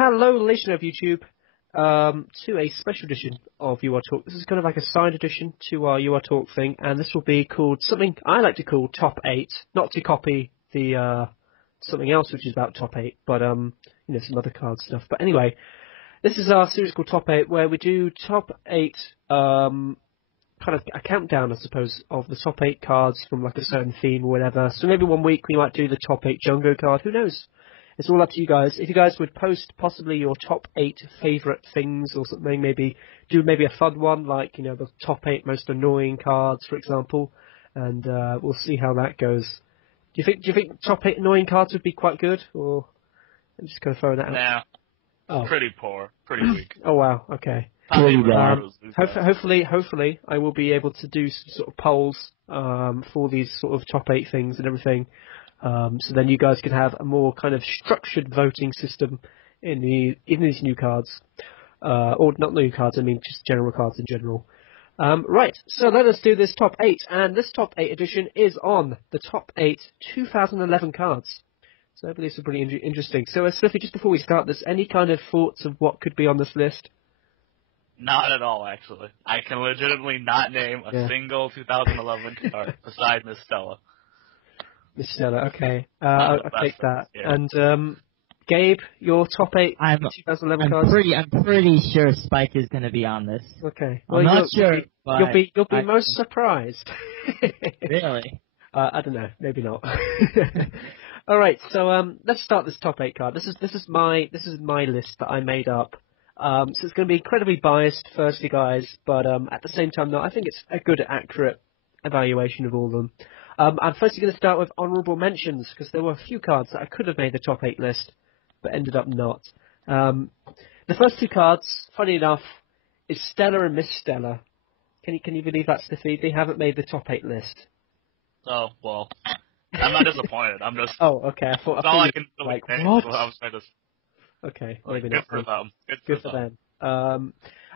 Hello, listener of YouTube, to a special edition of You Are Talk. This is kind of like a side edition to our You Are Talk thing, and this will be called something I like to call Top 8, not to copy the something else which is about Top 8, but some other card stuff. But anyway, this is our series called Top 8, where we do Top 8, kind of a countdown, I suppose, of the Top 8 cards from like a certain theme or whatever. So maybe one week we might do the Top 8 Jungo card, who knows? It's all up to you guys. If you guys would post possibly your top 8 favourite things or something, maybe do a fun one, like, the top 8 most annoying cards, for example, and we'll see how that goes. Do you think top 8 annoying cards would be quite good, or I'm just kind of throwing that out? Nah, pretty poor, pretty weak. Oh wow, okay. Hopefully, I will be able to do some sort of polls for these sort of top 8 things and everything. So then you guys can have a more kind of structured voting system in these new cards, or not new cards. I mean just general cards in general. Right. So let us do this top 8, and this top 8 edition is on the top 8 2011 cards. So I believe it's pretty interesting. So Sliffy, just before we start this, any kind of thoughts of what could be on this list? Not at all, actually. I can legitimately not name a single 2011 card besides Miss Stella. Miss Stella, okay. I'll take that. Yeah. And Gabe, your top 8 2011 cards? I'm pretty sure Spike is going to be on this. Okay. Well, I'm not sure. You'll be most surprised. Really? I don't know. Maybe not. All right. So let's start this top 8 card. This is my list that I made up. So it's going to be incredibly biased, firstly, guys, but at the same time, I think it's a good, accurate evaluation of all of them. I'm firstly going to start with honourable mentions, because there were a few cards that I could have made the top 8 list, but ended up not. The first 2 cards, funny enough, is Stella and Miss Stella. Can you believe that, Stiffy? They haven't made the top 8 list. Oh, well, I'm not disappointed. I'm just... Oh, okay. I thought I can like, say, what? So I was trying to... Okay, maybe not. Good for them. Good for them.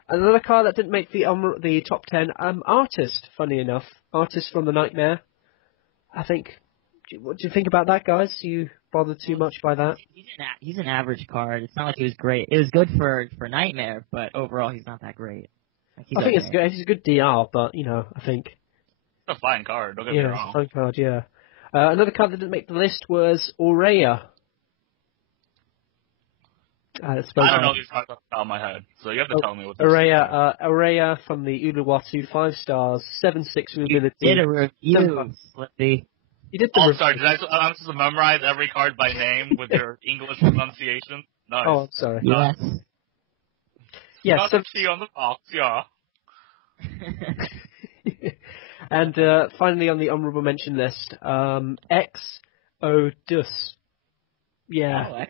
Another card that didn't make the top 10, Artist, funny enough. Artist from the Nightmare. I think. What do you think about that, guys? Do you bother too much by that? He's an average card. It's not like he was great. It was good for Nightmare, but overall he's not that great. I think it's good. He's a good DR, but I think it's a fine card. Don't get me wrong. It's a fine card. Yeah. Another card that didn't make the list was Aurea. I don't know these cards off the top of my head, so you have to tell me what this is. Aurea from the Uluwatu, 5 stars, 7/6 mobility. You did a review, Slippy. You did the review. Sorry, I'm supposed to memorize every card by name with your English pronunciation? Nice. Oh, I'm sorry. Yes. Yes. Not the T on the box, yeah. And finally on the honourable mention list, Exodus. Yeah. Oh,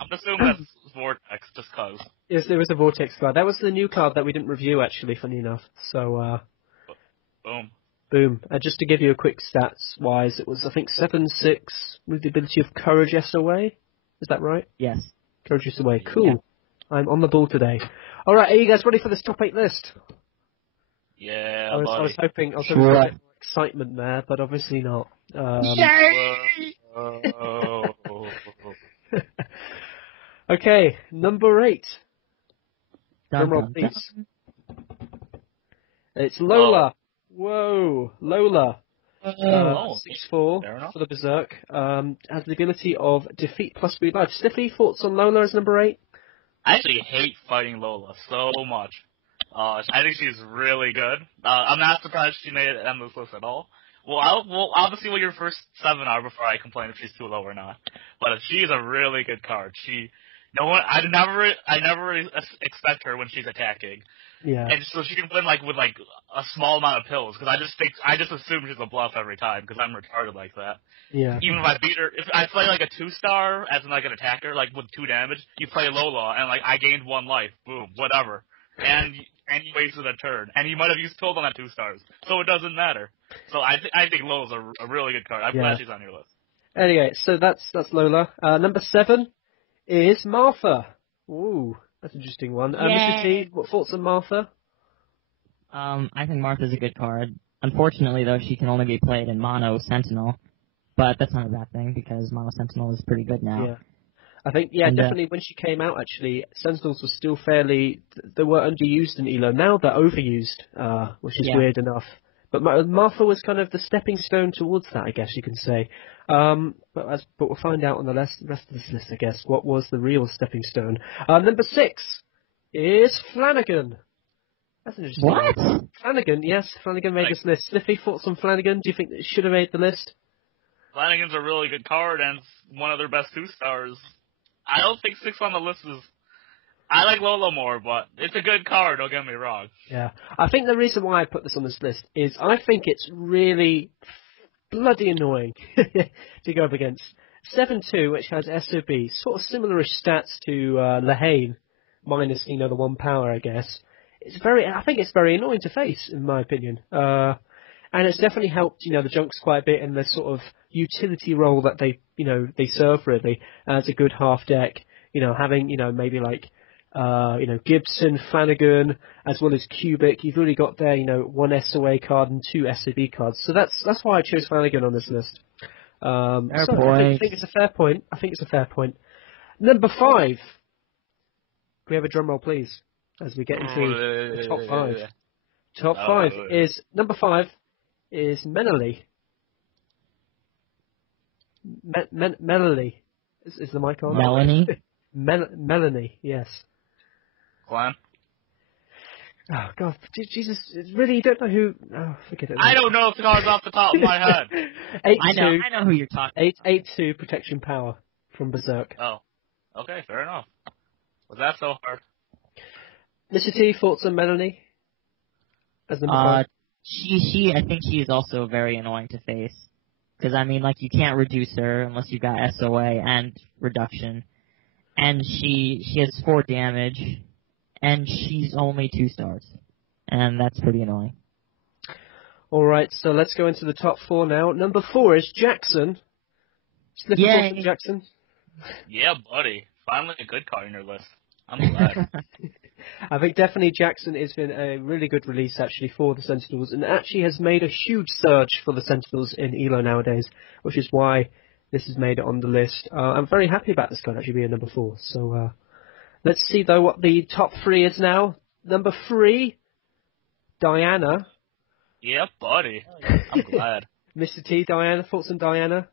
I'm assuming that's Vortex, just cause. Yes, there was a Vortex card. That was the new card that we didn't review, actually, funny enough. So, Boom. Just to give you a quick stats-wise, it was, I think, 7/6 with the ability of Courage SOA. Is that right? Yes. Courage SOA. Cool. Yeah. I'm on the ball today. All right, are you guys ready for this top 8 list? Yeah, I was hoping for a bit more excitement there, but obviously not. Okay, number 8. Drum roll, please. It's Lola. Whoa, Lola. 6/4 for the Berserk. Has the ability of defeat plus breathe life. Stiffy, thoughts on Lola as number 8? I actually hate fighting Lola so much. I think she's really good. I'm not surprised she made it on this list at all. Well, I'll obviously what your first 7 are before I complain if she's too low or not. But she's a really good card. I never really expect her when she's attacking. Yeah. And so she can win with a small amount of pills, because I just assume she's a bluff every time, because I'm retarded like that. Yeah. Even if I beat her, if I play a 2-star as in an attacker, with 2 damage, you play Lola and I gained 1 life, boom, whatever. And you wasted a turn. And you might have used pills on that 2 stars. So it doesn't matter. So I think Lola's a really good card. I'm glad she's on your list. Anyway, so that's Lola. Number 7 is Martha. Ooh, that's an interesting one. Mr. T, what thoughts on Martha? I think Martha's a good card. Unfortunately, though, she can only be played in Mono Sentinel. But that's not a bad thing, because Mono Sentinel is pretty good now. I think, yeah, And, definitely when she came out, actually, Sentinels were still they were underused in ELO. Now they're overused, which is weird enough. But Martha was kind of the stepping stone towards that, I guess you can say. But we'll find out on the rest of this list, I guess, what was the real stepping stone. Number 6 is Flanagan. That's an interesting one. Flanagan, yes, Flanagan made this list. Sliffy, thoughts on Flanagan? Do you think it should have made the list? Flanagan's a really good card and one of their best 2-stars. I don't think 6 on the list is... I like Lola more, but it's a good card, don't get me wrong. Yeah. I think the reason why I put this on this list is I think it's really bloody annoying to go up against. 7-2, which has SOB, sort of similar-ish stats to Lehane, minus, the 1 power, I guess. I think it's very annoying to face, in my opinion. And it's definitely helped, the junks quite a bit in the sort of utility role that they serve, really, as a good half deck. Having, maybe like, Gibson, Flanagan, as well as Cubic. You've really got there, 1 SOA card and 2 SOB cards. So that's why I chose Flanagan on this list. Fair so point. I think it's a fair point. Number 5. Can we have a drum roll, please, as we get into the top 5. Top 5 is, number 5 is Menely. Melanie. Is the mic on? Melanie? Melanie, yes. Glenn? Oh, God. Jesus, really, you don't know who... Oh, forget it. I don't know if the cards off the top of my head. 8-2. I know who you're talking about. 8-2 protection power from Berserk. Oh. Okay, fair enough. Was that so hard? Mr. T, thoughts on Melanie? As number 5? I think she is also very annoying to face. Because, you can't reduce her unless you got SOA and reduction. And she has 4 damage, and she's only 2 stars. And that's pretty annoying. Alright, so let's go into the top 4 now. Number 4 is Jackson. Yay! Jackson? Yeah, buddy. Finally a good card in your list. I'm glad. I think definitely Jackson has been a really good release, actually, for the Sentinels, and actually has made a huge surge for the Sentinels in ELO nowadays, which is why this has made it on the list. I'm very happy about this card actually being number 4. So let's see, though, what the top 3 is now. Number 3, Diana. Yeah, buddy. I'm glad. Mr. T, Diana, thoughts on Diana?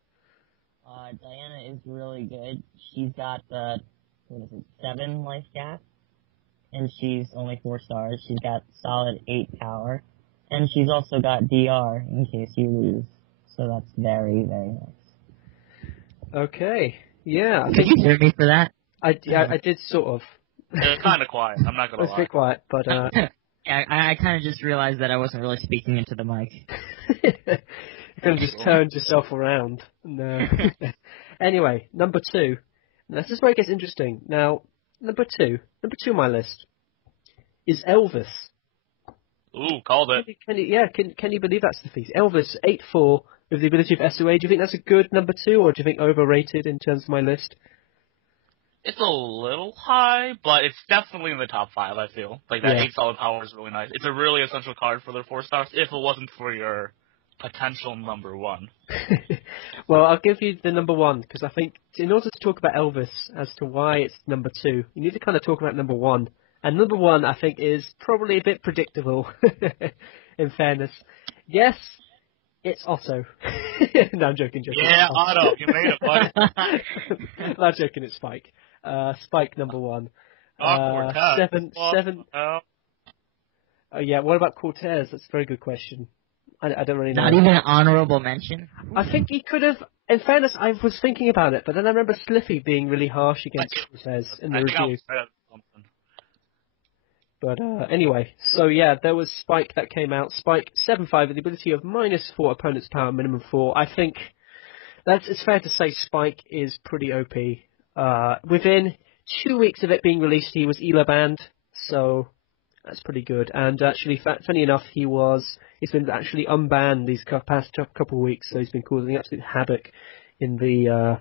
Diana is really good. She's got 7 life gap. And she's only 4 stars. She's got solid 8 power. And she's also got DR in case you lose. So that's very, very nice. Okay. Yeah. Did you hear me for that? I did sort of. It's kind of quiet. I'm not going to lie. It's a bit quiet, but... Yeah, I kind of just realized that I wasn't really speaking into the mic. You could have just turned yourself around. No. Anyway, number 2. Now, this is where it gets interesting. Now, number 2 on my list is Elvis. Ooh, called it. Can you believe that's the feat? Elvis, 8-4, with the ability of SOA. Do you think that's a good number 2, or do you think overrated in terms of my list? It's a little high, but it's definitely in the top 5, I feel. Like, that 8 solid power is really nice. It's a really essential card for their 4 stars, if it wasn't for your potential number 1. Well, I'll give you the number 1, because I think in order to talk about Elvis as to why it's number 2, you need to kind of talk about number 1. And number 1, I think, is probably a bit predictable, in fairness. Yes, it's Otto. No, I'm joking. Yeah, Otto, you made it, buddy. I'm joking, it's Spike. Spike, number 1. Seven. Oh, yeah, what about Cortez? That's a very good question. I don't really know. Not even an honorable mention? I think he could have... In fairness, I was thinking about it, but then I remember Sliffy being really harsh against Cortez in the review. But anyway, so yeah, there was Spike that came out. Spike 7-5 with the ability of -4 opponent's power, minimum 4. I think it's fair to say Spike is pretty OP. Within 2 weeks of it being released, he was ELO banned, so that's pretty good. And actually, funny enough, he's been actually unbanned these past couple of weeks, so he's been causing absolute havoc in the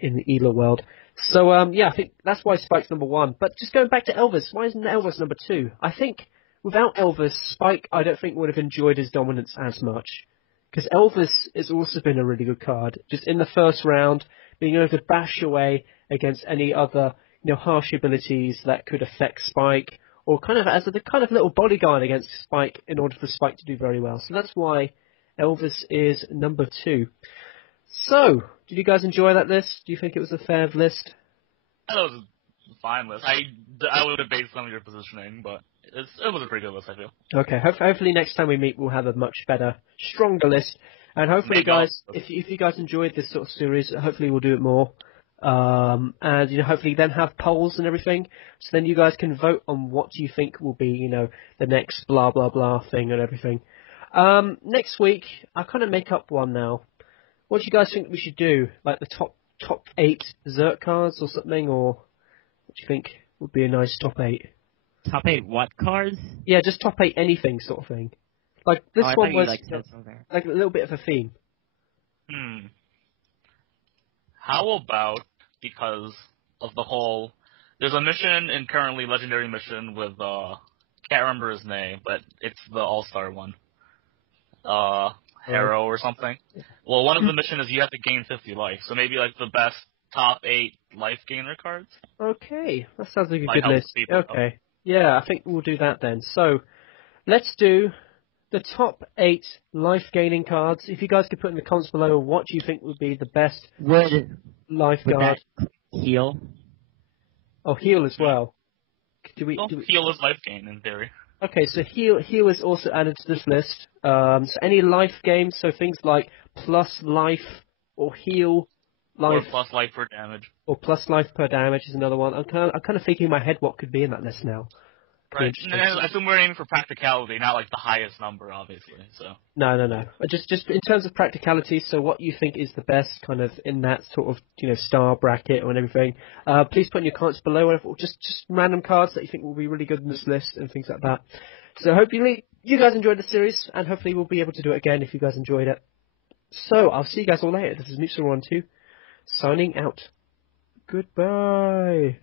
ELO world. So, yeah, I think that's why Spike's number 1. But just going back to Elvis, why isn't Elvis number 2? I think without Elvis, Spike, I don't think would have enjoyed his dominance as much. Because Elvis has also been a really good card. Just in the first round, being able to bash away against any other, harsh abilities that could affect Spike, or kind of as a kind of little bodyguard against Spike in order for Spike to do very well. So that's why Elvis is number 2. So, did you guys enjoy that list? Do you think it was a fair list? I thought it was a fine list. I would have based some of your positioning, but it was a pretty good list, I feel. Okay, hopefully next time we meet we'll have a much better, stronger list. And hopefully, Maybe guys, if you guys enjoyed this sort of series, hopefully we'll do it more. And hopefully then have polls and everything, so then you guys can vote on what you think will be, the next blah blah blah thing and everything. Next week, I'll kind of make up one now. What do you guys think we should do? Like the top 8 Zerk cards or something, or what do you think would be a nice top 8? Top 8 what cards? Yeah, just top 8 anything sort of thing. Like this I one thought was said something. like a little bit of a theme. How about, because of the whole, there's a mission in currently Legendary Mission with, can't remember his name, but it's the All-Star one. Harrow or something. Well, one of the missions is you have to gain 50 life, so maybe like the best top 8 life gainer cards. Okay, that sounds like a Like good list. Okay, yeah, I think we'll do that then. So, let's do the top 8 life gaining cards. If you guys could put in the comments below, what do you think would be the best life Would guard? that heal? Oh, heal as well. Do we? Heal is life gain in theory. Okay, so heal is also added to this list. So any life games, so things like plus life or heal life, Or plus life per damage. or plus life per damage is another one. I'm kind of thinking in my head what could be in that list now. Right. And I assume we're aiming for practicality, not like the highest number, obviously. So. No. Just in terms of practicality, so what you think is the best kind of in that sort of star bracket and everything. Please put in your comments below, or just random cards that you think will be really good in this list and things like that. So hopefully you guys enjoyed the series, and hopefully we'll be able to do it again if you guys enjoyed it. So I'll see you guys all later. This is Mixer12 signing out. Goodbye.